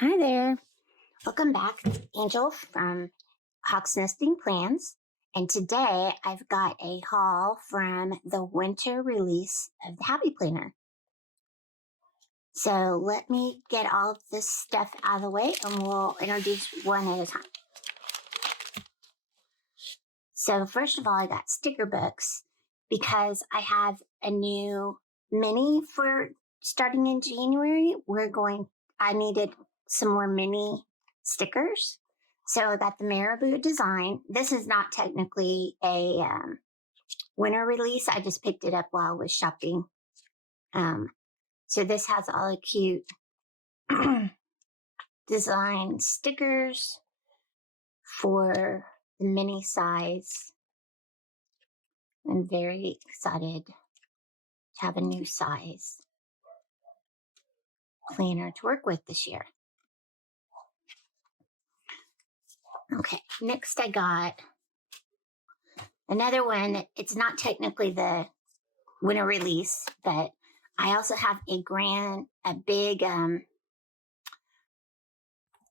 Hi there. Welcome back, Angel from Hawk's Nesting Plans. And today I've got a haul from the winter release of the Happy Planner. So let me get all of this stuff out of the way and we'll introduce one at a time. So first of all, I got sticker books because I have a new mini for starting in January. I needed some more mini stickers. So I got the Marabou design. This is not technically a winter release. I just picked it up while I was shopping. So this has all the cute design stickers for the mini size. I'm very excited to have a new size planner to work with this year. Okay, next I got another one. It's not technically the winter release, but I also have a big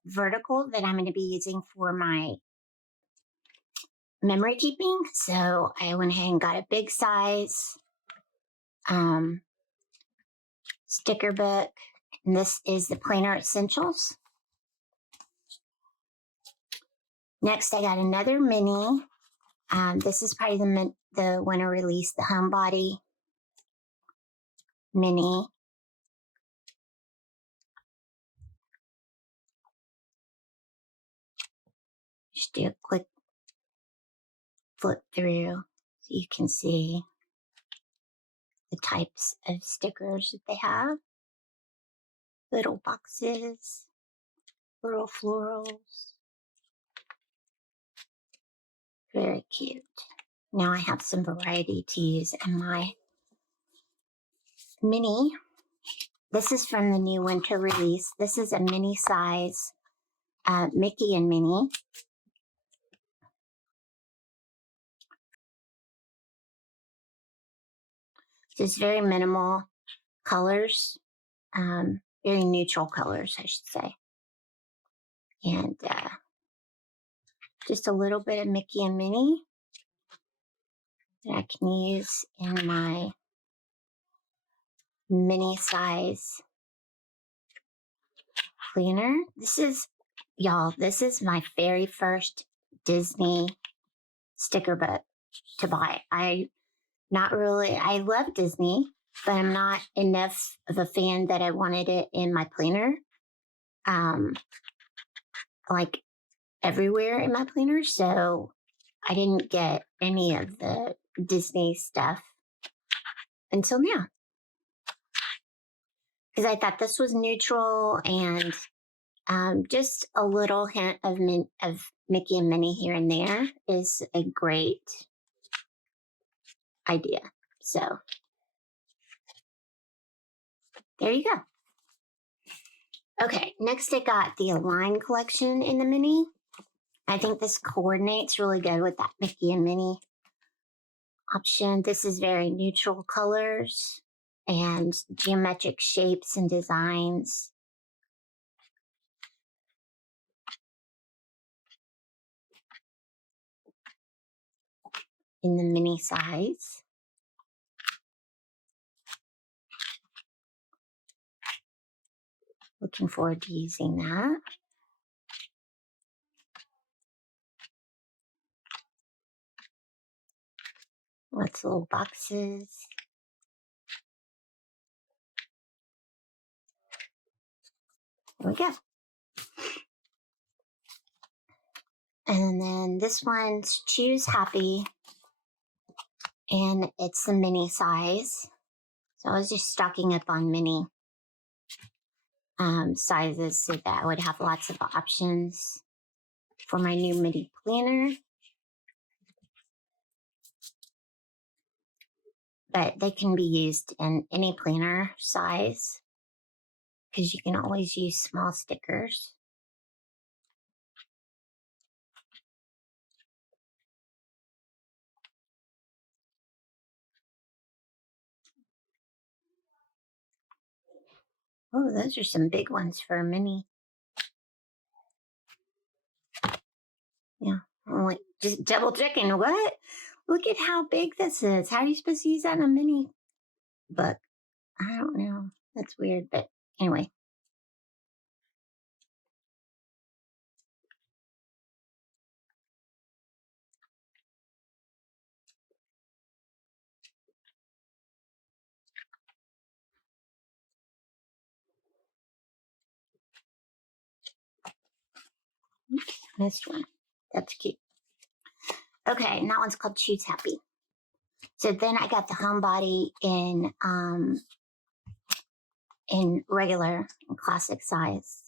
vertical that I'm going to be using for my memory keeping. So I went ahead and got a big size sticker book. And this is the Planner Essentials. Next, I got another mini. This is probably the winter release, the Homebody Mini. Just do a quick flip through so you can see the types of stickers that they have. Little boxes, little florals. Very cute. Now I have some variety to use in my mini. This is from the new winter release. This is a mini size Mickey and Minnie. Just very minimal colors, very neutral colors, I should say. And just a little bit of Mickey and Minnie that I can use in my mini size planner. This is my very first Disney sticker book to buy. I love Disney, but I'm not enough of a fan that I wanted it in my planner. Like everywhere in my planner. So I didn't get any of the Disney stuff until now. Because I thought this was neutral and just a little hint of Mickey and Minnie here and there is a great idea. So there you go. Okay, next I got the Align collection in the mini. I think this coordinates really good with that Mickey and Minnie option. This is very neutral colors and geometric shapes and designs. In the mini size. Looking forward to using that. Lots of little boxes. There we go. And then this one's Choose Happy. And it's the mini size. So I was just stocking up on mini sizes so that I would have lots of options for my new mini planner. But they can be used in any planner size because you can always use small stickers. Oh, those are some big ones for a mini. Yeah. I'm like, just double checking. What? Look at how big this is. How are you supposed to use that in a mini book? I don't know. That's weird. But anyway. Missed one. That's cute. Okay, and that one's called Choose Happy. So then I got the Homebody in regular and classic size.